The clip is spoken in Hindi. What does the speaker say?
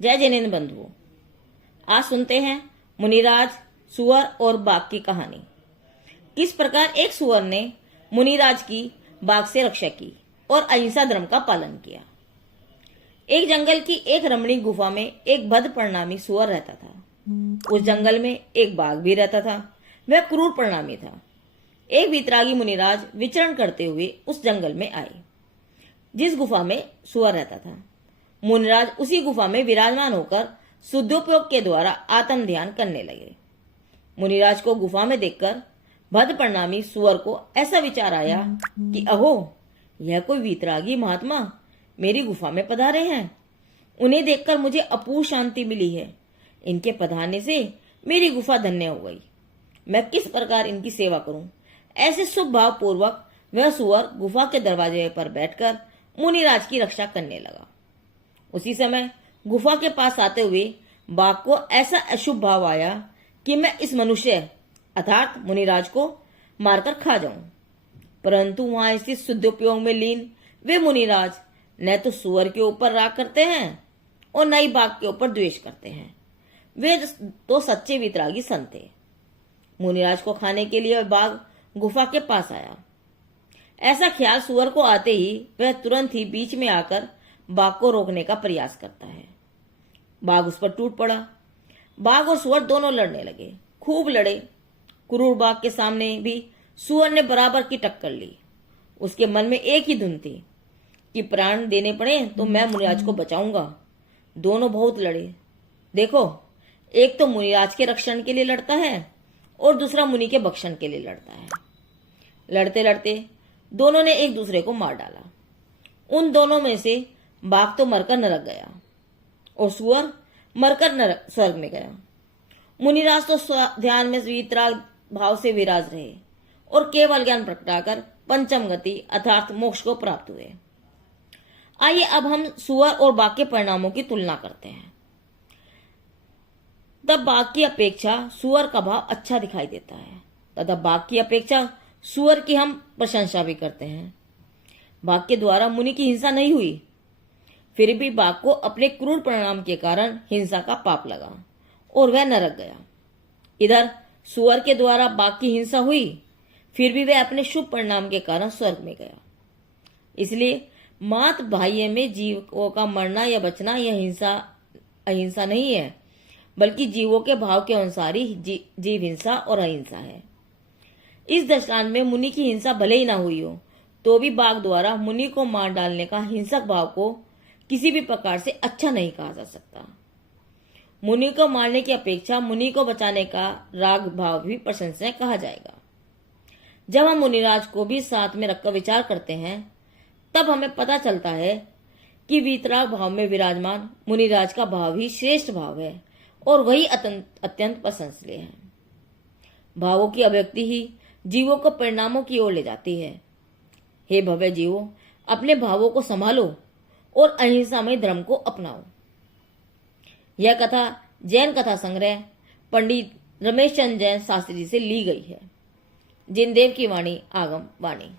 जय जिनेन्द्र बंधुओं, आज सुनते हैं मुनिराज, सुअर और बाघ की कहानी। किस प्रकार एक सुअर ने मुनिराज की बाघ से रक्षा की और अहिंसा धर्म का पालन किया। एक जंगल की एक रमणीक गुफा में एक भद्र परिणामी सुअर रहता था। उस जंगल में एक बाघ भी रहता था। वह क्रूर परिणामी था। एक वीतरागी मुनिराज विचरण करते हुए उस जंगल में आए जिस गुफा में सुअर रहता था। मुनिराज उसी गुफा में विराजमान होकर शुद्धोपयोग के द्वारा आत्म ध्यान करने लगे। मुनिराज को गुफा में देखकर भद्र परिणामी सुअर को ऐसा विचार आया कि अहो, यह कोई वीतरागी महात्मा मेरी गुफा में पधारे हैं। उन्हें देखकर मुझे अपूर्व शांति मिली है। इनके पधारने से मेरी गुफा धन्य हो गई। मैं किस प्रकार इनकी सेवा करूं। ऐसे शुभ भाव पूर्वक वह सुअर गुफा के दरवाजे पर बैठकर मुनिराज की रक्षा करने लगा। उसी समय गुफा के पास आते हुए बाघ को ऐसा अशुभ भाव आया कि मैं इस मनुष्य अर्थात मुनिराज को मारकर खा जाऊं। परंतु वहां स्थित शुद्धोपयोग में लीन वे मुनिराज न तो सुअर के ऊपर राग करते हैं और न ही बाघ के ऊपर द्वेष करते हैं। वे तो सच्चे वितरागी संत थे। मुनिराज को खाने के लिए बाघ गुफा के पास आया। ऐसा ख्याल सुअर को आते ही वह तुरंत ही बीच में आकर बाघ को रोकने का प्रयास करता है। बाघ उस पर टूट पड़ा। बाघ और सुअर दोनों लड़ने लगे, खूब लड़े। क्रूर बाघ के सामने भी सुअर ने बराबर की टक्कर ली। उसके मन में एक ही धुन थी कि प्राण देने पड़े तो मैं मुनिराज को बचाऊंगा। दोनों बहुत लड़े। देखो, एक तो मुनिराज के रक्षण के लिए लड़ता है और दूसरा मुनि के भक्षण के लिए लड़ता है। लड़ते लड़ते दोनों ने एक दूसरे को मार डाला। उन दोनों में से बाघ तो मरकर नरक गया और सुअर मरकर स्वर्ग में गया। मुनिराज तो ध्यान में वीतराग भाव से विराज रहे और केवल ज्ञान प्रगटाकर पंचम गति अर्थात मोक्ष को प्राप्त हुए। आइए अब हम सुअर और बाघ के परिणामों की तुलना करते हैं। तब बाघ की अपेक्षा सुअर का भाव अच्छा दिखाई देता है तथा बाघ की अपेक्षा सुअर की हम प्रशंसा भी करते हैं। बाघ के द्वारा मुनि की हिंसा नहीं हुई, फिर भी बाघ को अपने क्रूर परिणाम के कारण हिंसा का पाप लगा और वह नरक गया। इधर सुअर के द्वारा बाघ की हिंसा हुई, फिर भी वह अपने शुभ परिणाम के कारण स्वर्ग में गया। इसलिए मात बाह्य में जीवों का मरना या बचना यह हिंसा अहिंसा नहीं है, बल्कि जीवों के भाव के अनुसार ही जीव हिंसा और अहिंसा है। इस दृष्टांत में मुनि की हिंसा भले ही ना हुई हो तो भी बाघ द्वारा मुनि को मार डालने का हिंसक भाव को किसी भी प्रकार से अच्छा नहीं कहा जा सकता। मुनि को मारने की अपेक्षा मुनि को बचाने का राग भाव भी प्रशंसनीय कहा जाएगा। जब हम मुनिराज को भी साथ में रखकर विचार करते हैं तब हमें पता चलता है कि वीतराग भाव में विराजमान मुनिराज का भाव ही श्रेष्ठ भाव है और वही अत्यंत प्रशंसनीय है। भावों की अभिव्यक्ति ही जीवों को परिणामों की ओर ले जाती है। हे भव्य जीवों, अपने भावों को संभालो और अहिंसामय धर्म को अपनाओ। यह कथा जैन कथा संग्रह पंडित रमेश चंद्र जैन शास्त्री जी से ली गई है। जिनदेव की वाणी आगम वाणी।